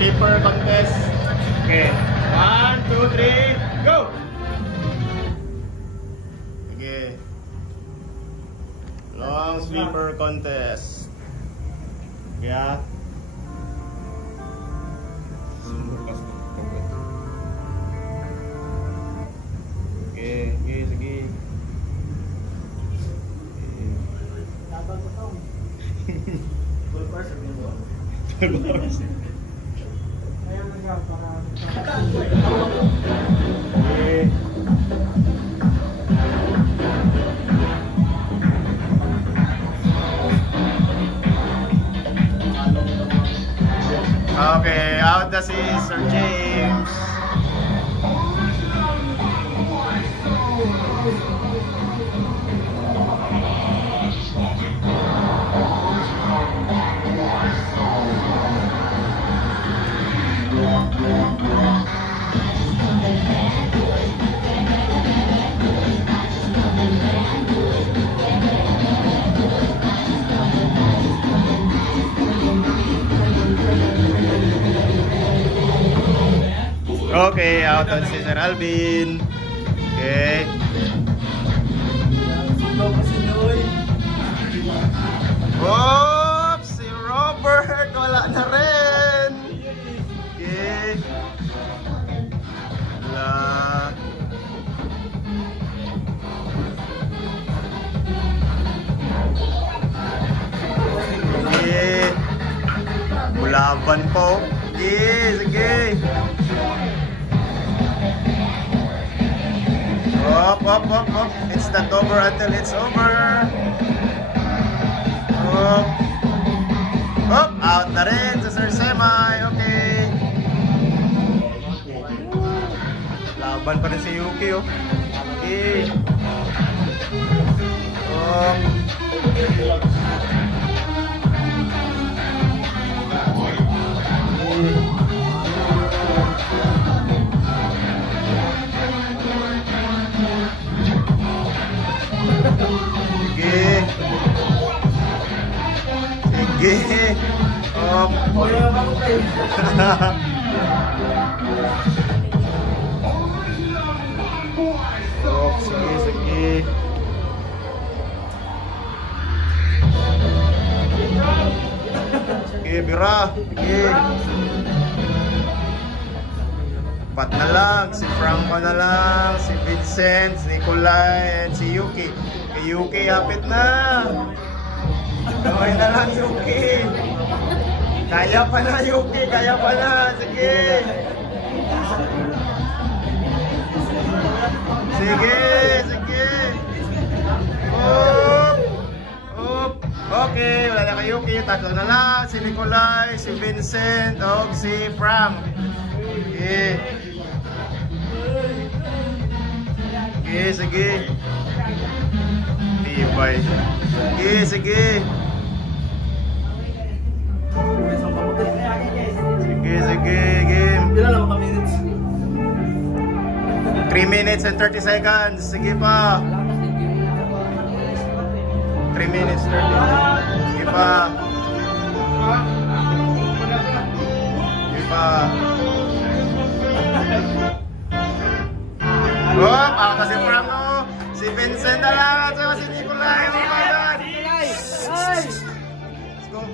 sleeper contest. Okay. 1, 2, 3, go! Okay. Long sleeper contest. Yeah. Okay, okay, sige. Full course or minuto? Ayaw na nga para... Okay, out na si Sir James. Okay, out on si Sir Alvin. Okay. Oops! Si Robert! Wala na rin! Okay. Wala. Okay. Bulaban po. Okay, sige. Up, up, up, up. It's not over until it's over. Up. Up. Out na rin sa Sir Semay. Okay. Laban pa rin si Yuki, oh. Okay. Up. Sige. Sige. Up. Up. Sige, sige. Sige, bira. Sige. Pat na lang. Si Franco na lang. Si Vincent, si Nicolay, and si Yuki. Kay Yuki, hapit na. Gawin na lang, Yuki. Kaya pa na, Yuki. Kaya pa na. Sige. Sige. Sige. Up. Up. Okay. Wala na kay Yuki. Tatlo na lang. Si Nicolay, si Vincent, o si Frank. Okay. Sige. Sige. Tibay. Sige. Sige. Sige, sige, game. 3 minutes and 30 seconds. Sige pa. 3 minutes 30. Sige pa. Sige pa. Oh, ako si Franco. Si Vincent na lang. At si Nicolay. Oh my God.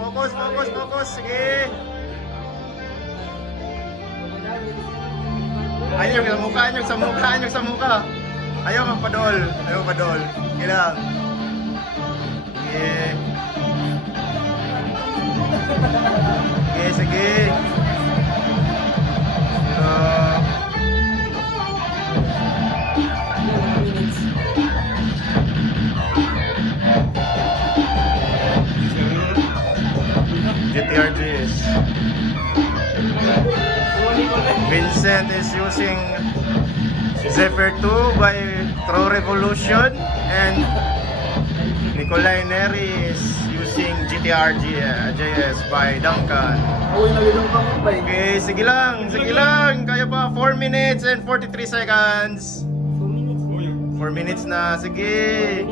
Focus, focus, focus. Sige. Ayaw sa mukha, ayaw sa mukha, ayaw sa mukha. Ayaw magpadol. Ayaw magpadol. Sige lang. Sige. Sige, sige. GTRGs. Vincent is using Zephyr 2 by Throw Revolution, and Nicolay Neri is using GTRG JS by Duncan. Okay, sige lang, sige lang. Kaya pa 4 minutes and 43 seconds. 4 minutes na, sige.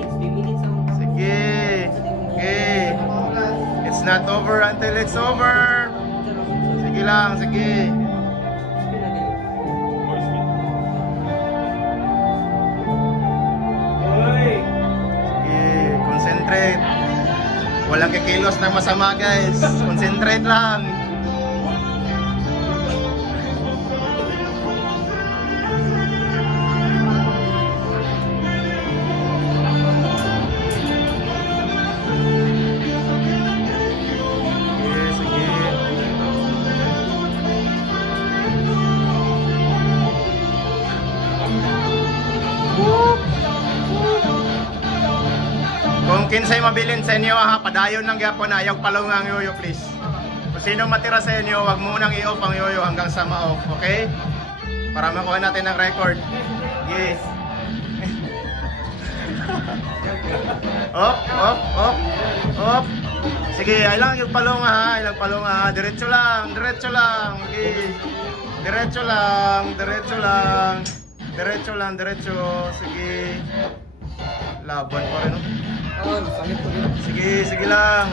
Sige. Okay. It's not over until it's over. Sige. Sige lang, sige. Sige, concentrate. Walang kikilos na masama guys. Concentrate lang. Kung kinsay mabilin sa inyo ha, padayon lang gyapon na, ayaw palong ang yoyo please. Kung sino matira sa inyo, wag mo nang i-off ang yoyo hanggang sa ma-off, okay? Para makuha natin ang record. Yes. Op. Sige, ay lang yung palong ha, ay lang palong ha. Diretso lang. Okay. Diretso. Sige. Laban pa rin, no? Sige lang.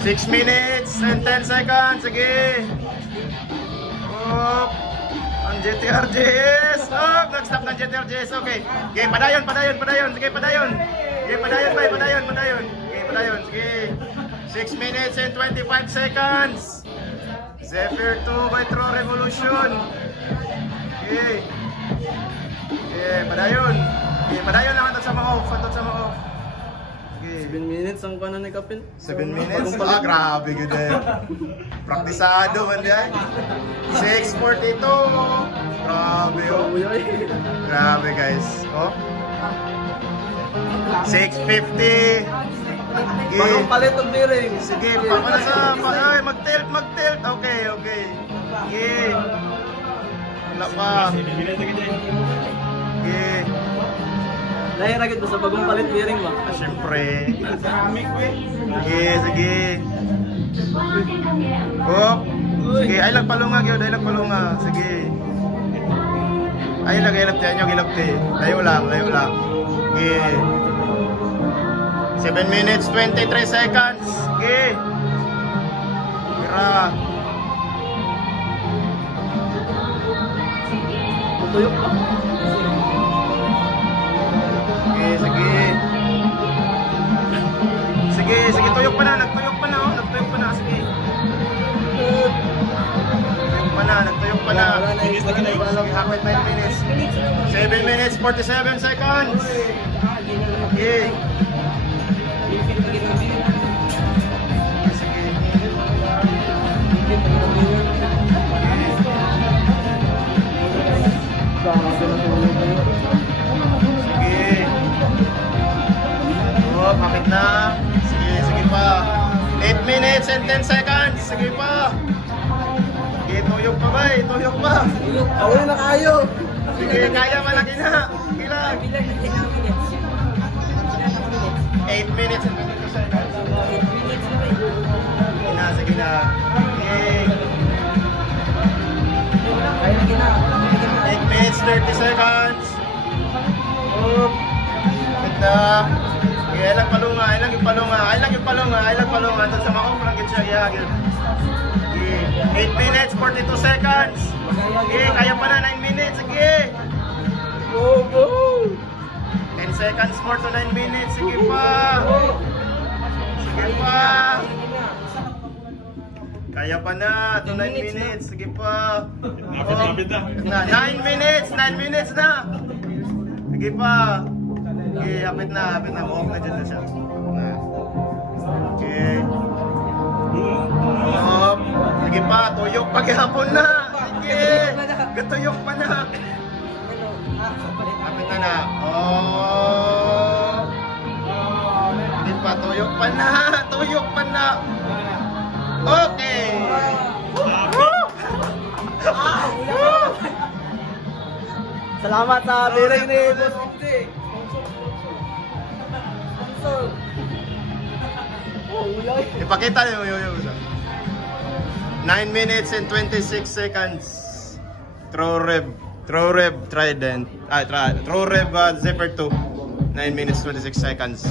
6 minutes and 10 seconds. Sige. Ang GTRJS. Nag-stop ng GTRJS. Okay. Okay, padayon. Sige, padayon. Okay, padayon. Sige. 6 minutes and 25 seconds. Zephyr 2 by True Revolution. Okay. Padayon lang ito sa ma-off. Okay. 7 minutes ang kanan ni Kapil. 7 minutes? Grabe good eh. Praktisado man yan. 6:42. Grabe oh. Grabe guys. 6:50. Bagong palit ang bearing. Sige, para sa mag-tilt. Okay. Sige. Wala pa. Sige. Nahiragit mo sa bagong palit bearing ba? Siyempre. Sige. Sige, ay lang palunga. Sige. Ay lang, gilapte. Layo lang. Sige. 7 minutes, 23 seconds. Sige. Tira. Tutuyok pa. Sige, tuyok pa na. Nagtuyok pa na. Sige. Nagtuyok pa na. Hapit 9 minutes. 7 minutes, 47 seconds. Okay. Hapit na. Sige pa. 8 minutes and 10 seconds. Sige pa. Tuyok pa. Awin na kayo. Sige, kaya malaki na. Bilang. 8 minutes and 22 seconds. Sige na. Okay. 8 minutes, 30 seconds. Ganda. Okay, ay lang palunga. Ito sa mga lang git siya. 8 minutes, 42 seconds. Okay, kaya pa na 9 minutes. Sige. Go. 10 seconds more to 9 minutes. Sige pa. Kaya pa na to 9 minutes. Sige pa. 9 minutes na. Sige pa. Okay, hapit na. Off na dyan na siya. Okay. Off. Sige pa, tuyok paghapon na. Sige. Gatuyok pa na. Hapit na. Sige pa, tuyok pa na. Okay. Salamat sa bearing ni Boss. Ipakita niyo yung 9 minutes and 26 seconds. True Rev Trident. True Rev Zephyr 2. 9 minutes 26 seconds.